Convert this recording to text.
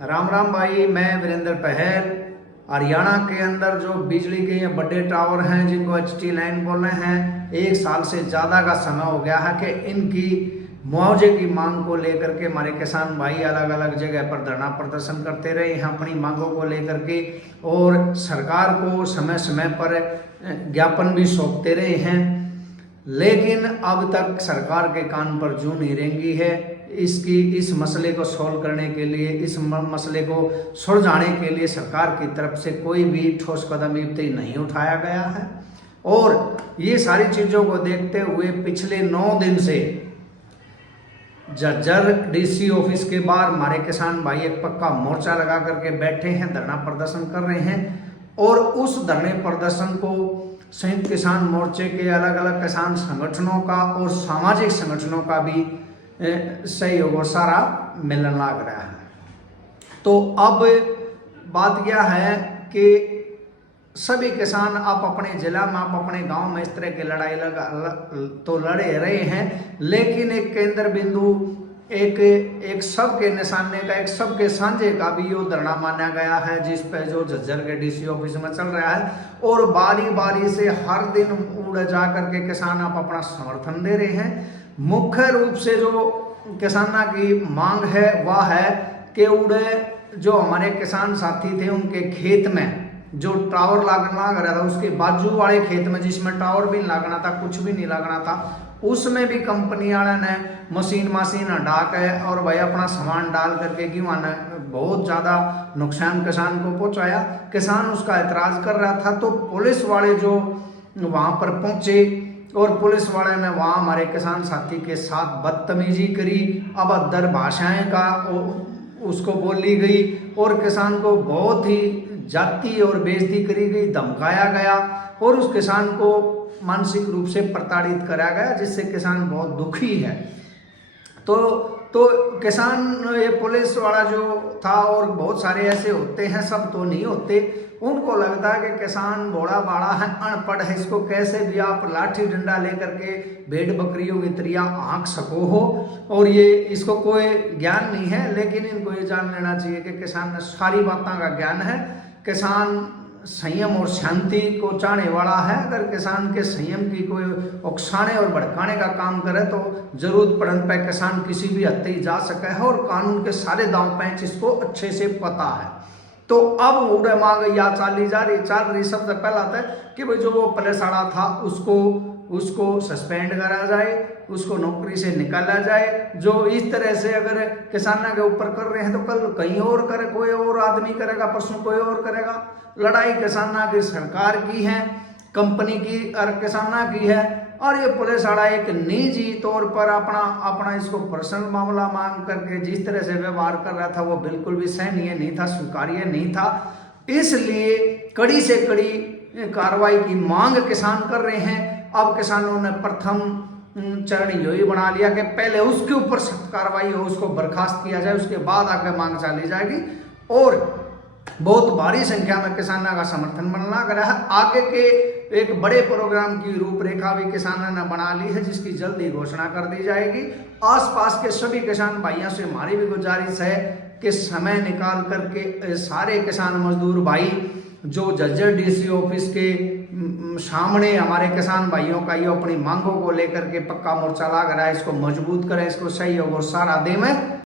राम राम भाई, मैं वीरेंद्र पहल। हरियाणा के अंदर जो बिजली के ये बड़े टावर हैं जिनको HT लाइन बोल रहे हैं, 1 साल से ज़्यादा का समय हो गया है कि इनकी मुआवजे की मांग को लेकर के हमारे किसान भाई अलग अलग जगह पर धरना प्रदर्शन करते रहे हैं अपनी मांगों को लेकर के, और सरकार को समय समय पर ज्ञापन भी सौंपते रहे हैं। लेकिन अब तक सरकार के कान पर जूं नहीं रेंगी है। इस मसले को सॉल्व करने के लिए, इस मसले को सुलझाने के लिए सरकार की तरफ से कोई भी ठोस कदम नहीं उठाया गया है। और ये सारी चीज़ों को देखते हुए पिछले 9 दिन से झज्जर DC ऑफिस के बाहर हमारे किसान भाई एक पक्का मोर्चा लगा करके बैठे हैं, धरना प्रदर्शन कर रहे हैं। और उस धरने प्रदर्शन को संयुक्त किसान मोर्चे के अलग अलग किसान संगठनों का और सामाजिक संगठनों का भी सहयोग और सारा मिलने लग रहा है। तो अब बात क्या है कि सभी किसान आप अपने जिला में, आप अपने गांव में इस तरह की लड़ाई तो लड़े रहे हैं, लेकिन एक केंद्र बिंदु, एक सबके निशाने का, एक सबके साझे का भी यो धरना माना गया है, जिस पे जो झज्जर के DC ऑफिस में चल रहा है। और बारी बारी से हर दिन उड़ जा करके किसान आप अपना समर्थन दे रहे हैं। मुख्य रूप से जो किसाना की मांग है वह है कि उड़े जो हमारे किसान साथी थे उनके खेत में जो टावर लागना रहा था, उसके बाजू वाले खेत में जिसमें टावर भी लागना था, कुछ भी नहीं लागना था, उसमें भी कंपनी वाले ने मशीन हटा के और भाई अपना सामान डाल करके कि वहाँ बहुत ज़्यादा नुकसान किसान को पहुँचाया। किसान उसका एतराज़ कर रहा था, तो पुलिस वाले जो वहाँ पर पहुँचे और पुलिस वाले ने वहाँ हमारे किसान साथी के साथ बदतमीजी करी, अभद्र भाषाएं का उसको बोली गई और किसान को बहुत ही जाति और बेइज्जती करी गई, धमकाया गया और उस किसान को मानसिक रूप से प्रताड़ित कराया गया, जिससे किसान बहुत दुखी है। तो किसान, ये पुलिस वाला जो था, और बहुत सारे ऐसे होते हैं, सब तो नहीं होते, उनको लगता है कि किसान भोला भाड़ा है, अनपढ़ है, इसको कैसे भी आप लाठी डंडा लेकर के भेड़ बकरियों की तरह आंक सको हो, और ये इसको कोई ज्ञान नहीं है। लेकिन इनको ये जान लेना चाहिए कि किसान ने सारी बातों का ज्ञान है। किसान संयम और शांति को चाहने वाला है। अगर किसान के संयम की कोई उकसाने और भड़काने का काम करे तो जरूरत पड़ने पर किसान किसी भी हद तक जा सका है, और कानून के सारे दांव पैंच इसको अच्छे से पता है। तो अब उड़े मांग या चल रही सबसे पहला था कि भाई जो वो पुलिस वाला था उसको सस्पेंड करा जाए, उसको नौकरी से निकाला जाए। जो इस तरह से अगर किसानों के ऊपर कर रहे हैं तो कल कहीं और करे, कोई और आदमी करेगा, परसों कोई और करेगा। लड़ाई किसानों की सरकार की है, कंपनी की और किसानों की है, और ये पुलिस वाला एक निजी तौर पर अपना इसको पर्सनल मामला मांग करके जिस तरह से व्यवहार कर रहा था वो बिल्कुल भी सहनीय नहीं था, स्वीकार्य नहीं था। इसलिए कड़ी से कड़ी कार्रवाई की मांग किसान कर रहे हैं। अब किसानों ने प्रथम चरण यही बना लिया कि पहले उसके ऊपर सख्त कार्रवाई हो, उसको बर्खास्त किया जाए, उसके बाद आगे मांग चली जाएगी। और बहुत भारी संख्या में किसानों का समर्थन बनना कर रहा है। आगे के एक बड़े प्रोग्राम की रूपरेखा भी किसानों ने बना ली है, जिसकी जल्द ही घोषणा कर दी जाएगी। आसपास के सभी किसान भाइयों से हमारी भी गुजारिश है कि समय निकाल करके सारे किसान मजदूर भाई जो झज्जर DC ऑफिस के सामने हमारे किसान भाइयों का ये अपनी मांगों को लेकर के पक्का मोर्चा लगा रहा है, इसको मजबूत करें, इसको सहयोग और सहारा दें।